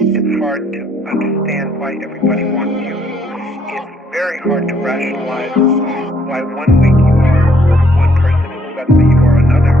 It's hard to understand why everybody wants you. It's very hard to rationalize why one week you are one person and the next week you are another.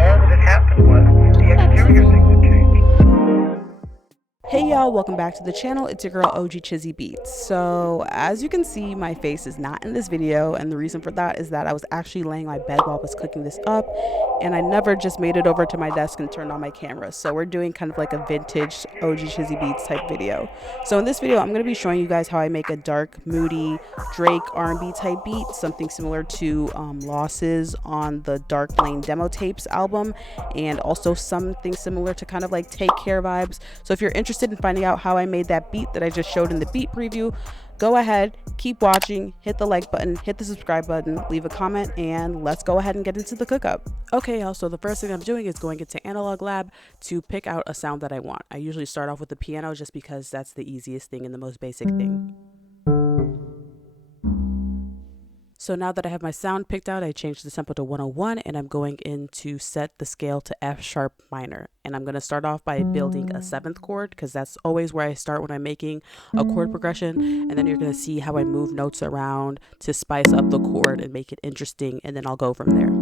All that had happened was the exterior things had changed. Hey y'all, welcome back to the channel. It's your girl OG Chizzy Beats. So as you can see, my face is not in this video, and the reason for that is that I was actually laying my bed while I was cooking this up, and I never just made it over to my desk and turned on my camera. So we're doing kind of like a vintage OG Chizzy Beats type video. So in this video, I'm going to be showing you guys how I make a dark, moody Drake R&B type beat, something similar to Losses on the Dark Lane demo tapes album, and also something similar to kind of like Take Care vibes. So if you're interested in finding out how I made that beat that I just showed in the beat preview, go ahead, keep watching, hit the like button, hit the subscribe button, leave a comment, and let's go ahead and get into the cookup. Okay, y'all, so the first thing I'm doing is going into Analog Lab to pick out a sound that I want. I usually start off with the piano just because that's the easiest thing and the most basic thing. So now that I have my sound picked out, I changed the tempo to 101, and I'm going in to set the scale to F sharp minor. And I'm going to start off by building a 7th chord, because that's always where I start when I'm making a chord progression. And then you're going to see how I move notes around to spice up the chord and make it interesting, and then I'll go from there.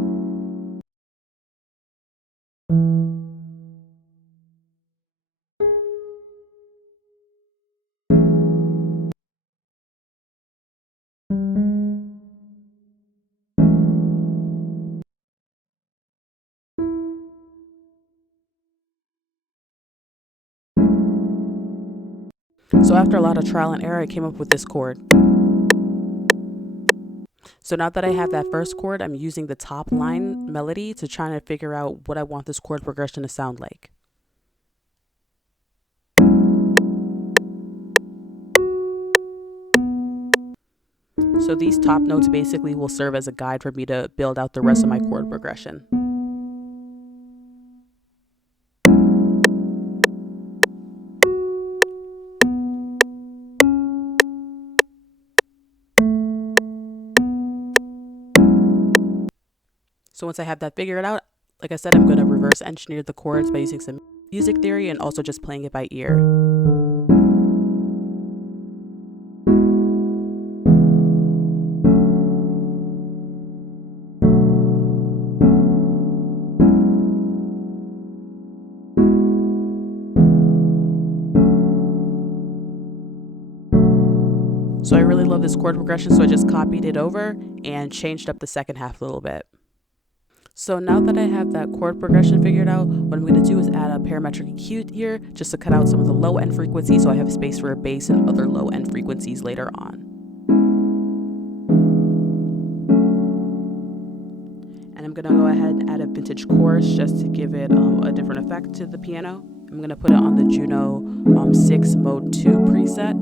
So after a lot of trial and error, I came up with this chord. So now that I have that first chord, I'm using the top line melody to try to figure out what I want this chord progression to sound like. So these top notes basically will serve as a guide for me to build out the rest of my chord progression. So once I have that figured out, like I said, I'm going to reverse engineer the chords by using some music theory and also just playing it by ear. So I really love this chord progression, so I just copied it over and changed up the second half a little bit. So now that I have that chord progression figured out, what I'm going to do is add a parametric EQ here just to cut out some of the low end frequencies so I have space for a bass and other low end frequencies later on. And I'm going to go ahead and add a vintage chorus just to give it a different effect to the piano. I'm going to put it on the Juno 6 Mode 2 preset.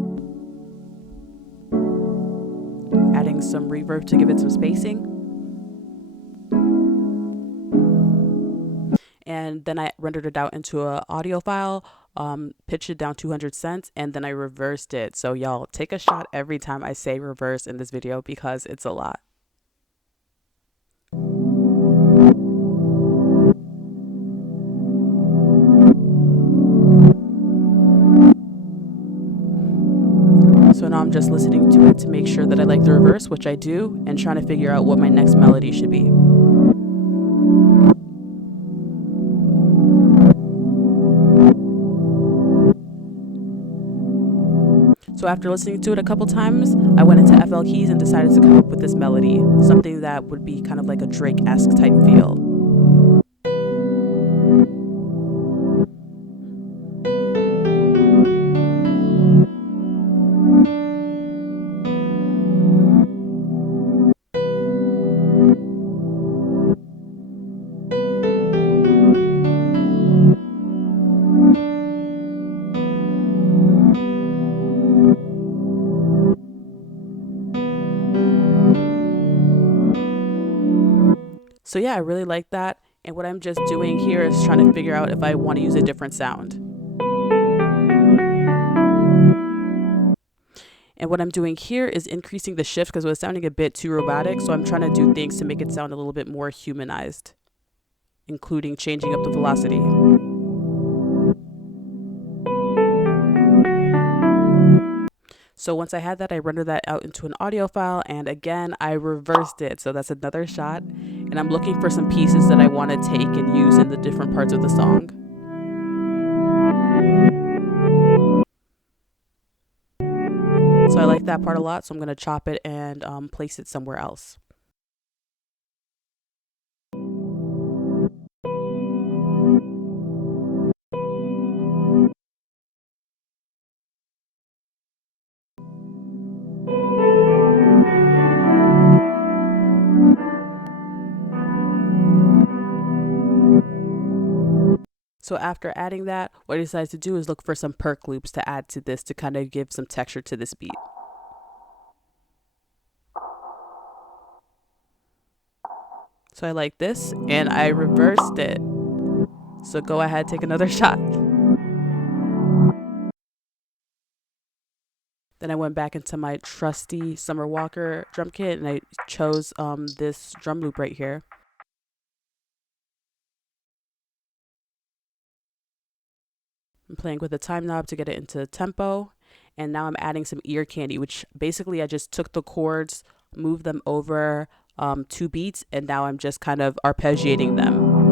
Adding some reverb to give it some spacing. And then I rendered it out into an audio file, pitched it down 200 cents, and then I reversed it. So y'all, take a shot every time I say reverse in this video because it's a lot. So now I'm just listening to it to make sure that I like the reverse, which I do, and trying to figure out what my next melody should be. So after listening to it a couple times, I went into FL keys and decided to come up with this melody, something that would be kind of like a Drake-esque type feel. So yeah, I really like that. And what I'm just doing here is trying to figure out if I want to use a different sound. And what I'm doing here is increasing the shift because it was sounding a bit too robotic. So I'm trying to do things to make it sound a little bit more humanized, including changing up the velocity. So once I had that, I rendered that out into an audio file, and again, I reversed it. So that's another shot. And I'm looking for some pieces that I want to take and use in the different parts of the song. So I like that part a lot, so I'm going to chop it and place it somewhere else. So after adding that, what I decided to do is look for some perc loops to add to this to kind of give some texture to this beat. So I like this, and I reversed it. So go ahead, take another shot. Then I went back into my trusty Summer Walker drum kit, and I chose this drum loop right here. I'm playing with the time knob to get it into tempo, and now I'm adding some ear candy, which basically I just took the chords, moved them over 2 beats, and now I'm just kind of arpeggiating them.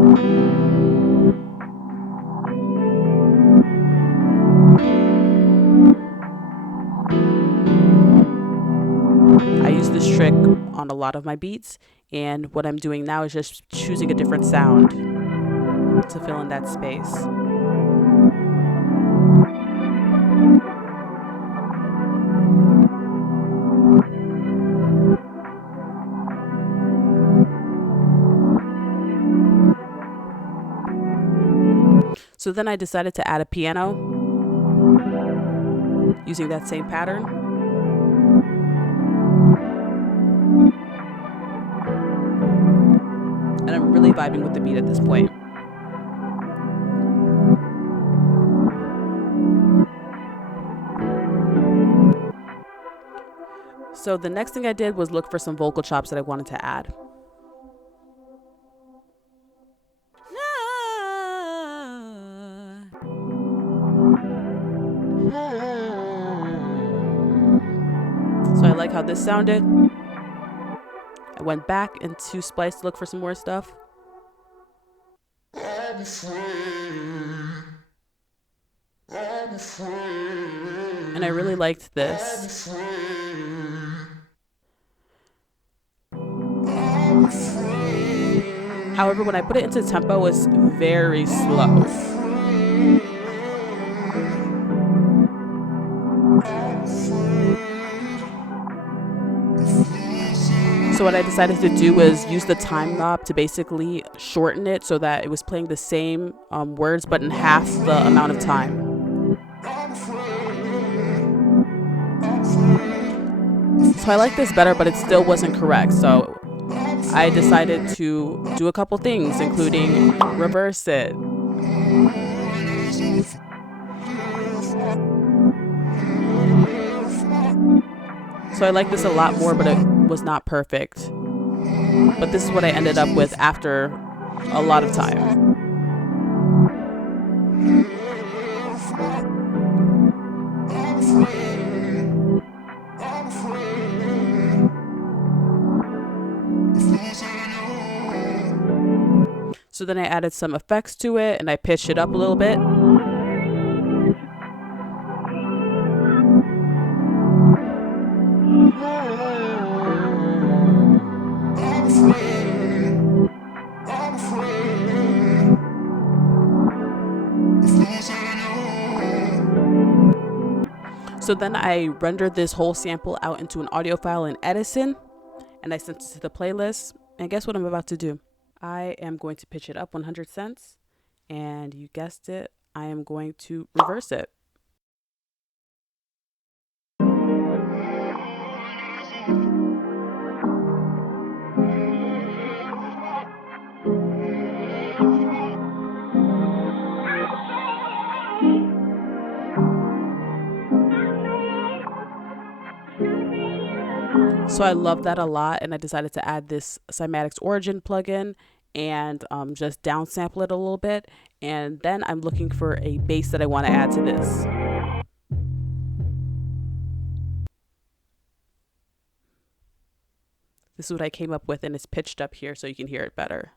I use this trick on a lot of my beats, and what I'm doing now is just choosing a different sound to fill in that space. So then I decided to add a piano using that same pattern. And I'm really vibing with the beat at this point. So the next thing I did was look for some vocal chops that I wanted to add. So I like how this sounded. I went back into Splice to look for some more stuff. And I really liked this. However, when I put it into tempo, it's very slow. So what I decided to do was use the time knob to basically shorten it so that it was playing the same words but in half the amount of time. So I like this better, but it still wasn't correct. So I decided to do a couple things, including reverse it. So I like this a lot more, but it was not perfect. But this is what I ended up with after a lot of time. So then I added some effects to it and I pitched it up a little bit. So then I rendered this whole sample out into an audio file in Edison, and I sent it to the playlist. And guess what I'm about to do? I am going to pitch it up 100 cents, and you guessed it, I am going to reverse it. So I love that a lot, and I decided to add this Cymatics Origin plugin and just downsample it a little bit. And then I'm looking for a bass that I want to add to this. This is what I came up with, and it's pitched up here so you can hear it better.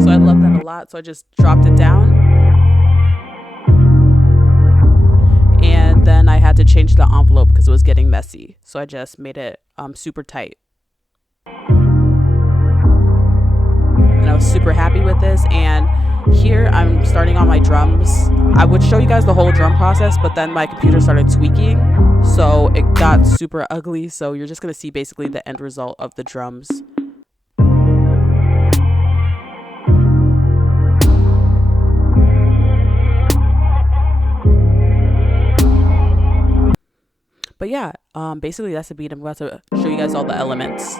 So I love that a lot, so I just dropped it down. And then I had to change the envelope because it was getting messy. So I just made it super tight. And I was super happy with this. And here I'm starting on my drums. I would show you guys the whole drum process, but then my computer started tweaking. So it got super ugly. So you're just going to see basically the end result of the drums. But yeah, basically that's the beat. I'm about to show you guys all the elements.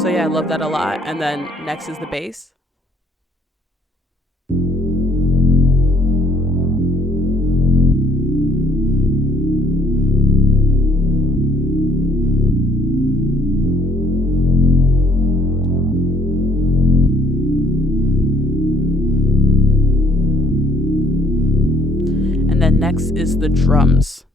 So yeah, I love that a lot. And then next is the bass. And then next is the drums.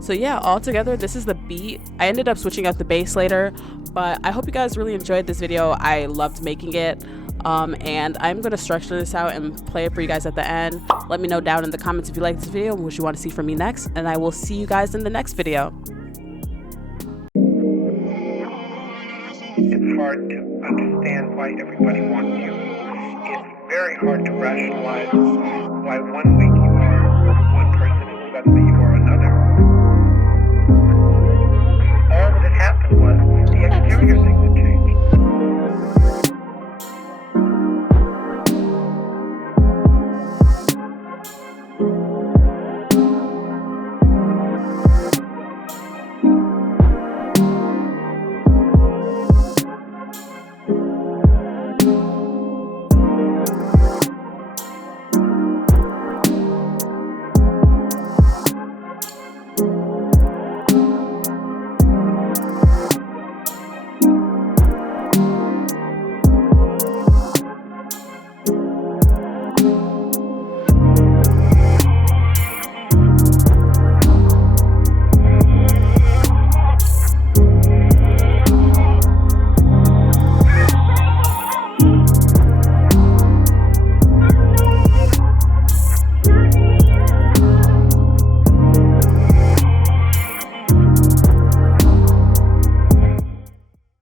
So yeah, all together, this is the beat. I ended up switching out the bass later, but I hope you guys really enjoyed this video. I loved making it. And I'm going to structure this out and play it for you guys at the end. Let me know down in the comments if you like this video and what you want to see from me next. And I will see you guys in the next video. It's hard to understand why everybody wants you. It's very hard to rationalize why one week you are one person and the rest of you